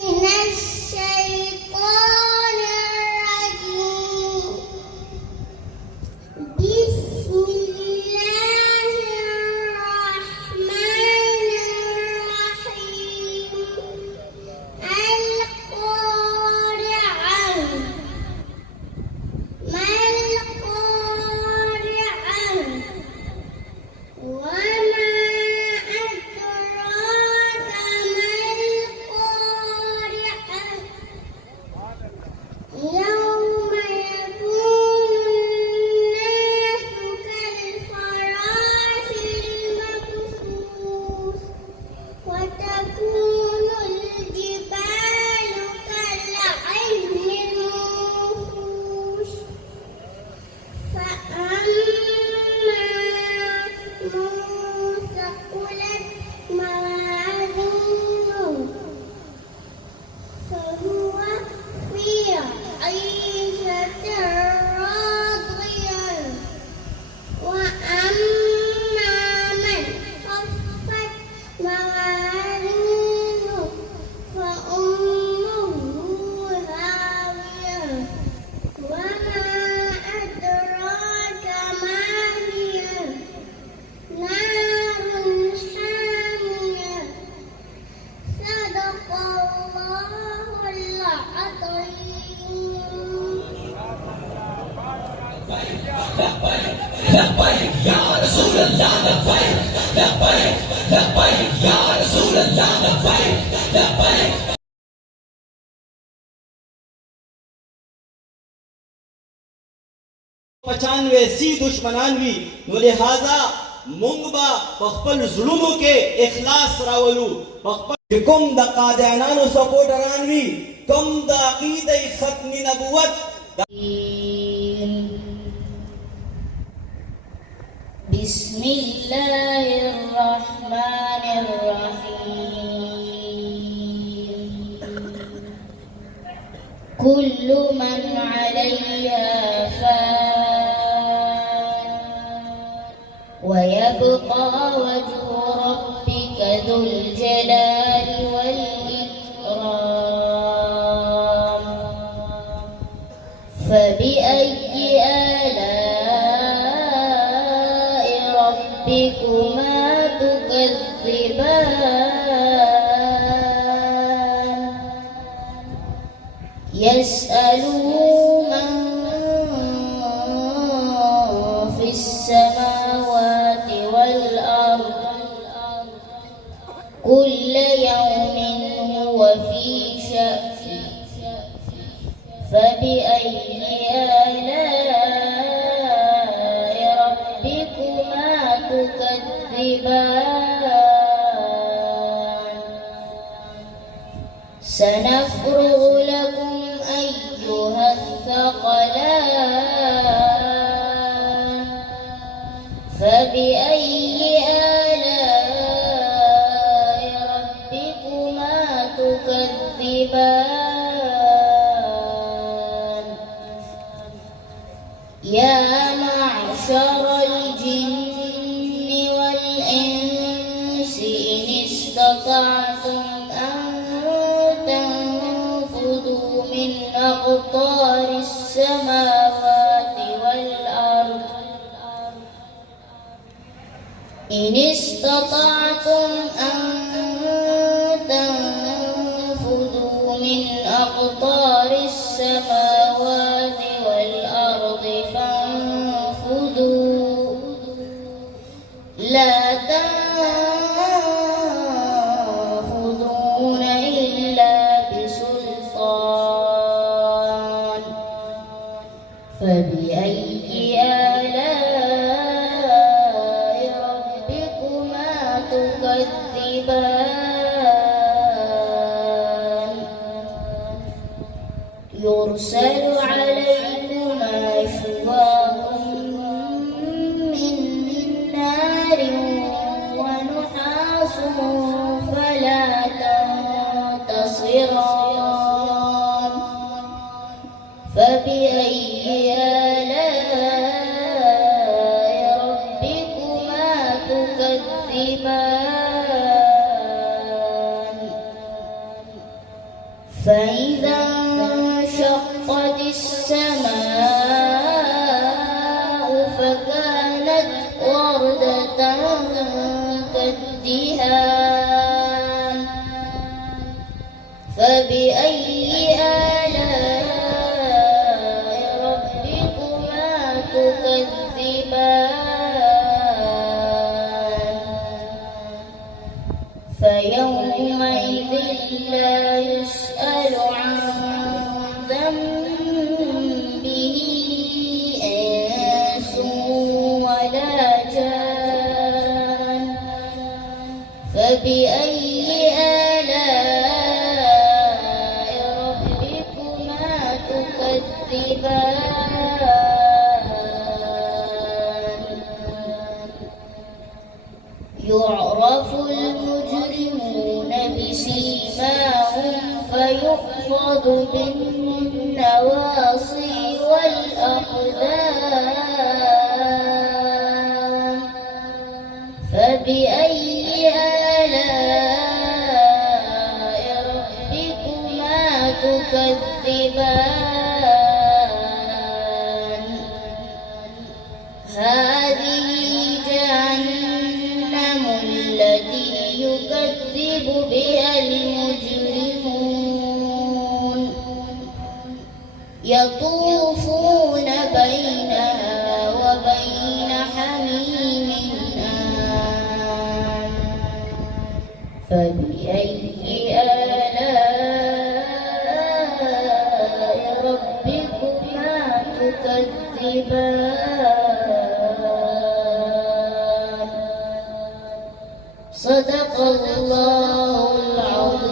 من الشيطان الرجيم. بسم الله الرحمن الرحيم. القارعة. ما القارعة؟ وما أدراك ما القارعة. يوم يكون الناس كالفراش المبثوث وتكون الجبال كالعهن المنفوش. فأما من ثقلت موازينه فهو في عيشة راضية. وأما من خفت موازينه فأمه هاوية. وما أدراك ما هي. نار حامية. صدق الله العظيم. पचानवे सी दुश्मनानवी नो लिहाजा मुंगबा बखपल जुलुमों के इखलास रावलू बखपल कम द कादियानानो सपोर्टरानवी कम द अकीदे खत्म नबुवत. بسم الله الرحمن الرحيم. كل من عليها فان ويبقى وجه ربك ذو الجلال والإكرام. فبأي آلاء ربكما تكذبان. يسأله من في السماوات والأرض كل يوم هو في شأن. فبأي آلاء ربكما تكذبان. سنفرغ لكم أيها الثقلان. فبأي آلاء ربكما تكذبان. يا معشر الجن والإنس إن استطعتم أن تنفذوا من أقطار السماوات والأرض إن استطعتم أن تنفذوا من أقطار السماوات والأرض فانفذوا لا تنفذون إلا بسلطان. فبأي آلاء ربكما تكذبان. يرسل عليكما شواظ من نار تكذبان فإذا انشقت السماء فكانت وردة كالدهان فبأي آلاء ربكما تكذبان فيومئذ لا يسأل عن ذنبه إنس ولا جان فبأي آلاء ربكما تكذبان يعرف المجرمون بسيماهم فيؤخذ بالنواصي والأقدام فبأي آلاء ربكما تكذبان هذه جهنم التي يكذب بها المجرمون يطوفون بينها وبين حميم آن فبأي آلاء ربكما تكذبان صدق الله العظيم.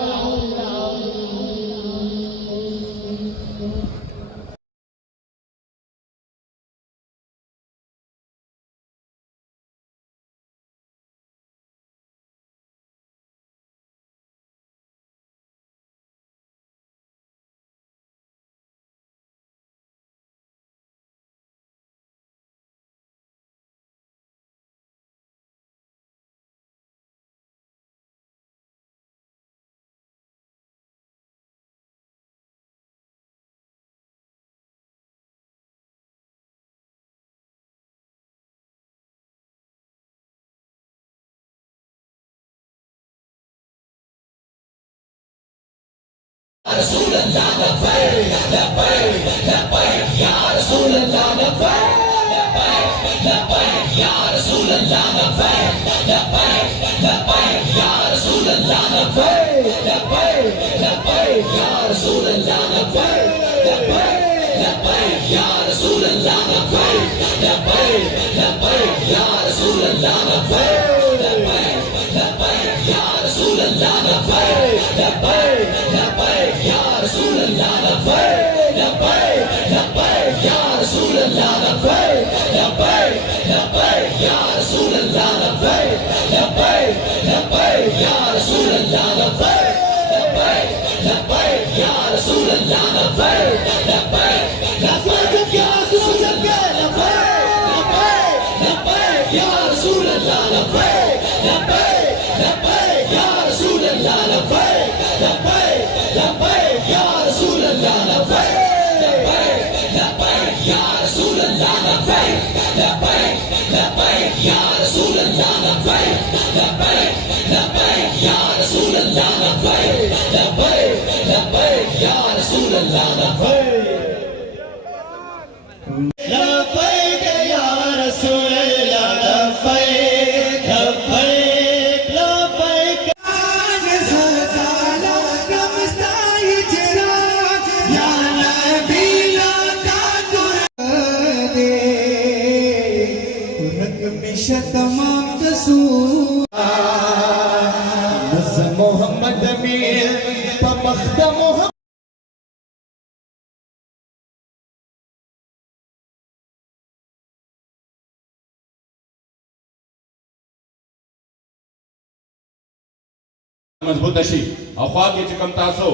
मजबूत शि अखवा के चिकम तासो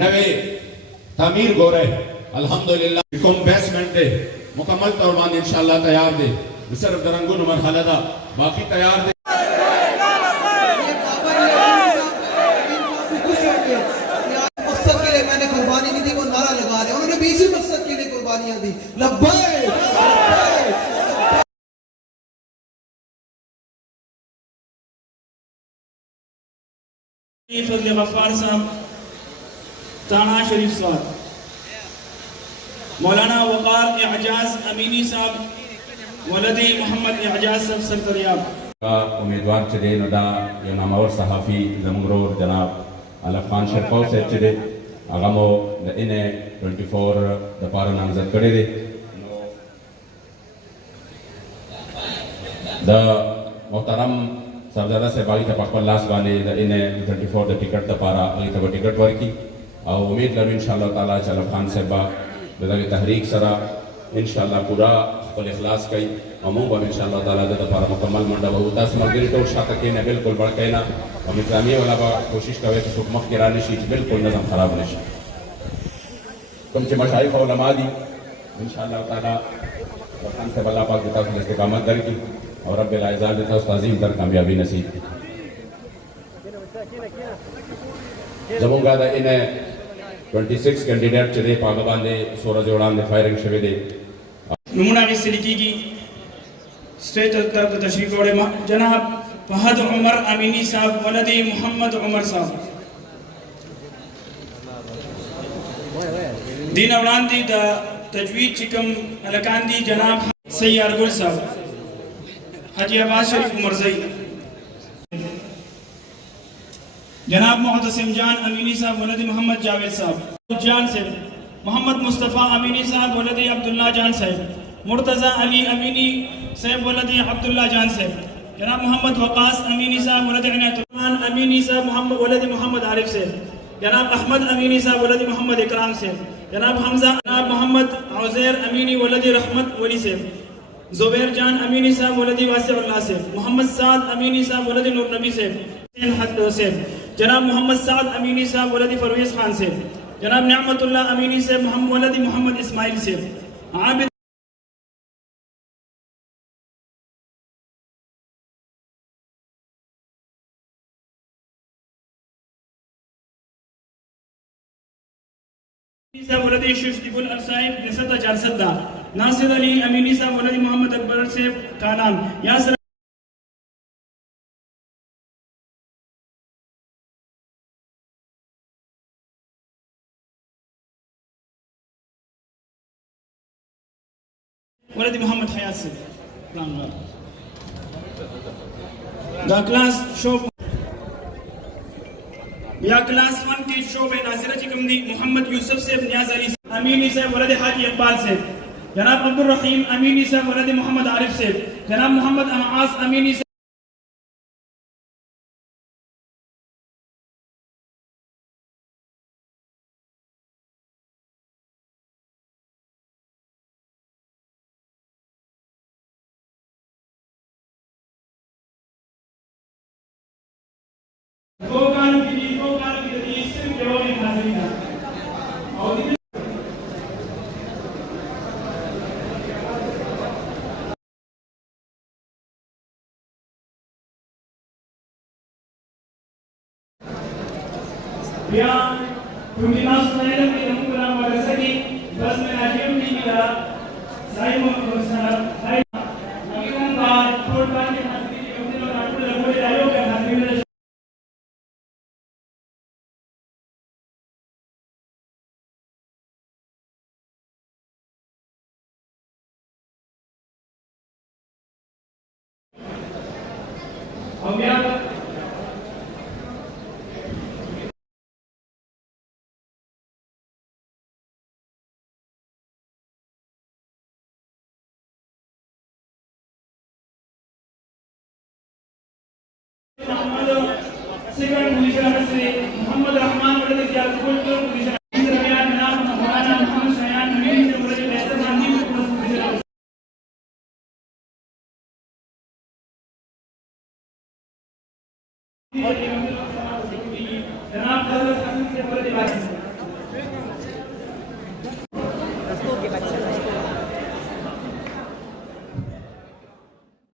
नवे तामीर गोरे अल्हम्दुलिल्लाह कोम बेसमेंट दे मुकम्मल तौर पर इंशाअल्लाह तैयार दे सिर्फ दरंगुन मरहला दा बाकी तैयार दे दी लब्बैक फजल गफ्फार साहब ताना शरीफ साहब, मौलाना वक़ार एजाज अमीनी साहब वलदी मोहम्मद एजाज साहब सरदरियाब उम्मीदवार चले नदा यो नामावर सहाफ़ी जमूरोर जनाब अलफ खान शरफाव से चले आगामो द इने 24 द पारा नामजद करे दे द मोहतरम साहबजादा से बागी तपक्कल लास बाने द इने 24 द टिकट द पारा अली तब टिकट वर्की और उम्मीद लरू इंशाअल्लाह ताला चलफ खान से बा बदल तहरीक सरा इंशाअल्लाह पूरा फल इखलास कई अमूम बम इंशाअल्लाह ताला द पारा मुकम्मल मंडा बहुता समगरी तो शात के ने बिल्कुल बड़कैना और इंतजामिया वाला बा कोशिश करे तो सुख मख किराने शी बिल्कुल नजम खराब नशे तुम चे मशाइख और उलमा दी इंशाअल्लाह ताला खान से अल्लाह पाक देता है इस्तिकामत दर की और रब्बिल इज़्ज़त देता है ताज़ीम दर कामयाबी नसीब जमुंगा द इने 26 कैंडिडेट चले पागबान ने सूरज उड़ान ने फायरिंग शवे दे नमूना की सिलिकी की स्टेज तरफ तशरीफ जोड़े जनाब फहद उमर अमीनी साहब वलदी मोहम्मद उमर साहब दीन अवलान दी द तजवीद चिकम अलकान दी जनाब सैयार गुल साहब हाजी अब्बास शरीफ उमरज़ई जनाब मुहतसिम जान अमीनी साहब वलदी मोहम्मद जावेद साहब जान से मोहम्मद मुस्तफ़ा अमीनी साहब वलदी अब्दुल्ला जान साहब मुर्तज़ा अली अमीनी साहब वलदी अब्दुल्ला जान साहब जनाब मोहम्मद वक़ास अमीनी साहब वलदी इनायतुर्रहमान अमीनी साहब मोहम्मद वलदी मोहम्मद आरिफ साहब जनाब अहमद अमीनी साहब वलदी मोहम्मद इकराम साहब जनाब हमजा जनाब मोहम्मद औज़ैर अमीनी वलदी रहमत वली साहब ज़ुबैर जान अमीनी साहब वलदी वासिउल्लाह साहब मोहम्मद साद अमीनी साहब वलदी नूर नबी साहब जनाब मोहम्मद साद अमीनी साहब वलदी परवेज़ खान साहब जनाब निअमतुल्लाह अमीनी साहब वलदी मोहम्मद इस्माइल साहब आबिद साहब वलदी शुश्तिबुल अरसाइब निसता जारसदा नासिर अली अमीनी साहब वलदी मोहम्मद अकबर साहब कानाम यासर वलदी मोहम्मद हयात साहब द क्लास शो या क्लास 1 की शोबे नासिरा चिकमदी मोहम्मद यूसुफ से नियाज अली अमीनी से वलद हाजी इकबाल से जनाब अब्दुल रहीम अमीनी से वलद मोहम्मद आरिफ से जनाब मोहम्मद अमास अमीनी से दो काल की सिर्फ जवाब हाजिर था और या तुमने सुनाया कि हम पूरा मदरसा की बस में नाजिम नहीं मिला साईं मोहम्मद साहब भाई अगला बार थोड़ा बार के हाजिरी के अपने लोग आपको लगोड़े आयोग का हाजिरी में हम यहाँ सेकंड पोजीशन से मोहम्मद रहमान वलद जाफर को पोजीशन दरमियान नाम मौलाना मोहम्मद शयान अमीनी से वलद बेहतर गांधी को पोजीशन जनाब हजरत हसन से